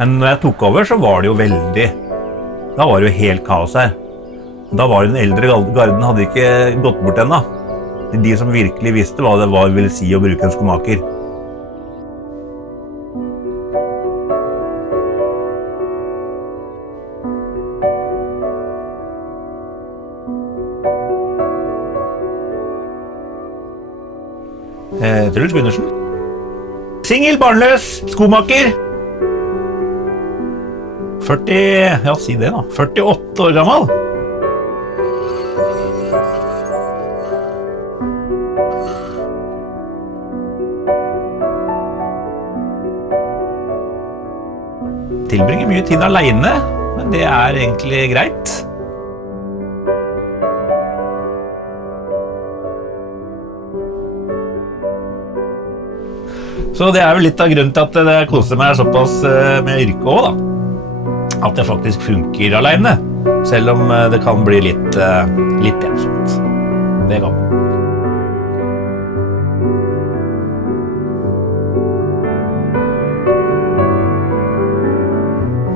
Men når jeg tok over, så var det jo veldig... Da var det jo helt kaos her. Da var den eldre garden hadde ikke gått bort ennå. De som virkelig visste hva det ville si å bruke en skomaker. Truls Gundersen. Singel, barnløs, skomaker. 48 år gammel. Tilbringer mye tid alene, men det egentlig greit. Så det vel litt av grunnen til at det koser meg såpass med yrke også, da. At jeg faktisk funker alene, selv om det kan bli litt ensomt. Det kan.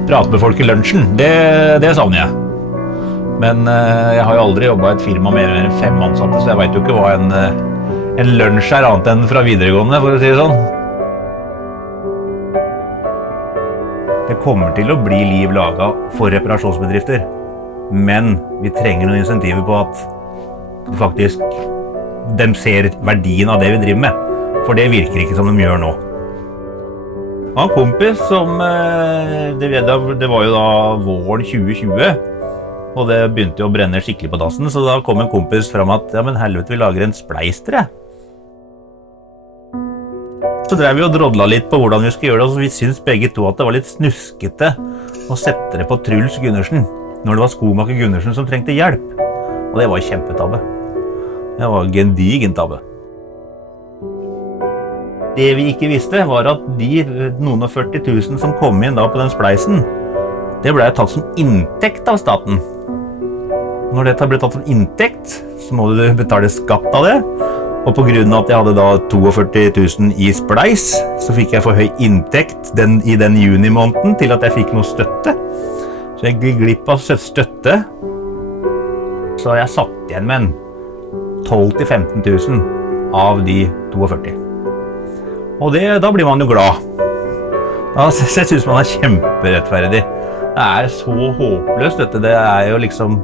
Prate med folk i lunsjen, det savner jeg. Men jeg har jo aldri jobbet i et firma med mer enn 5 ansatte, så jeg vet jo ikke hva en lunsj annet enn fra videregående, for å si det sånn. Det kommer til å bli liv laget for reparasjonsbedrifter, men vi trenger noen insentiver på at faktisk de ser verdien av det vi driver med, for det virker ikke som de gjør nå. Jeg har en kompis som, det var jo da våren 2020, og det begynte jo å brenne skikkelig på dassen, så da kom en kompis frem at, ja, men helvete, vi lager en spleister, Så drev vi og drodla litt på hvordan vi skulle gjøre det, og så vi syntes begge to at det var litt snuskete å sette det på Truls Gundersen, når det var skomaker Gundersen som trengte hjelp. Og det var kjempetabbe. Det var gedigen tabbe. Det vi ikke visste var at de noen og 40 000 som kom inn da på den spleisen, det ble tatt som inntekt av staten. Når dette ble tatt som inntekt, så må du betale skatt av det. Og på grunn av at jeg hadde da 42 000 i spleis, så fikk jeg for høy inntekt i den juni-måneden til at jeg fikk noe støtte. Så jeg gikk glipp av støtte. Så jeg satt igjen med 12 000 til 15 000 av de 42. Og da blir man jo glad. Så jeg synes man kjemperettferdig. Det så håpløst, dette. Det jo liksom...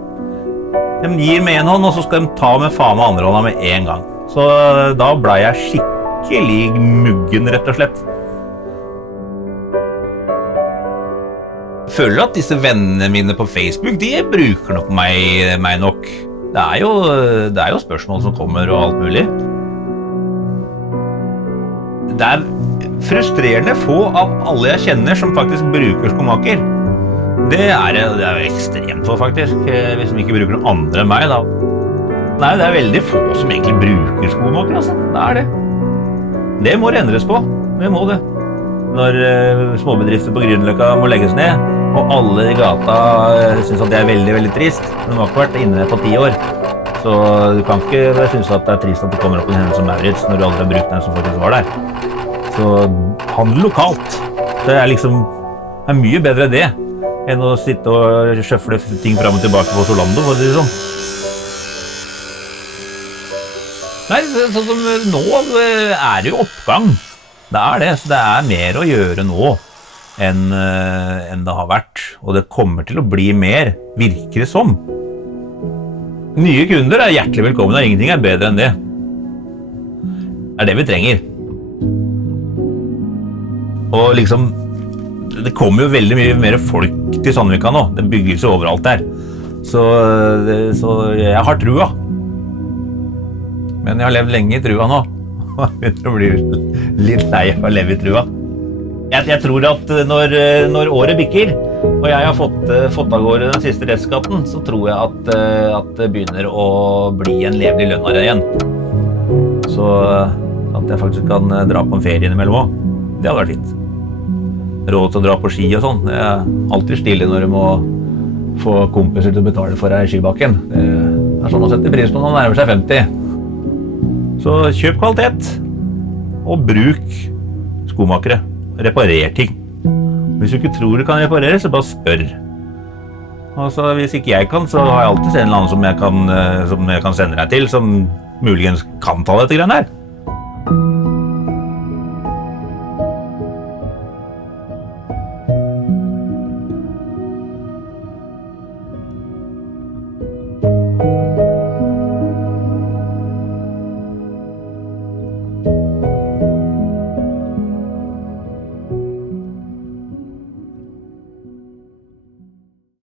De gir med en hånd, og så skal de ta med faen med andre hånda med en gang. Så da ble jeg skikkelig muggen, rett og slett. Jeg føler at disse vennene mine på Facebook, de bruker nok meg nok. Det jo spørsmål som kommer og alt mulig. Det frustrerende få av alle jeg kjenner som faktisk bruker skomaker. Det jo ekstremt få faktisk, hvis de ikke bruker noen andre enn meg da. Nei, det veldig få som egentlig bruker skomaker, altså. Det det. Det må det endres på. Det må det. Når småbedrifter på Grünerløkka må legges ned, og alle i gata synes at det veldig, veldig trist. De har ikke vært inne på 10 år. Så du kan ikke synes at det trist at det kommer opp en henne som Maurits når du aldri har brukt den som faktisk var der. Så handel lokalt. Det liksom mye bedre det enn å sitte og sjøfle ting frem og tilbake på Solando, for å si det sånn. Nei, sånn som nå det jo oppgang. Det det, så det mer å gjøre nå enn det har vært. Og det kommer til å bli mer, virker det som. Nye kunder hjertelig velkommen, og ingenting bedre enn det. Det det vi trenger. Og liksom, det kommer jo veldig mye mer folk til Sandvika nå. Det bygges jo overalt der. Så jeg har trua. Men jeg har levd lenge i trua nå. Jeg begynner å bli litt lei av å leve i trua. Jeg tror at når året bikker, og jeg har fått av gårde den siste restskatten, så tror jeg at det begynner å bli en levelig lønn her igjen. Så at jeg faktisk kan dra på en ferie innimellom også. Det hadde vært fint. Råd til å dra på ski og sånn. Det alltid stille når du må få kompiser til å betale for deg i skibakken. Det sånn å sette pris på når man nærmer seg 50. Så kjøp kvalitet. og bruk skomakere. Reparer ting. Hvis du ikke tror du kan reparere, så bare spør. Og så hvis ikke jeg kan, så har jeg alltid en eller annen som jeg kan sende deg til, som muligens kan ta dette greiene her.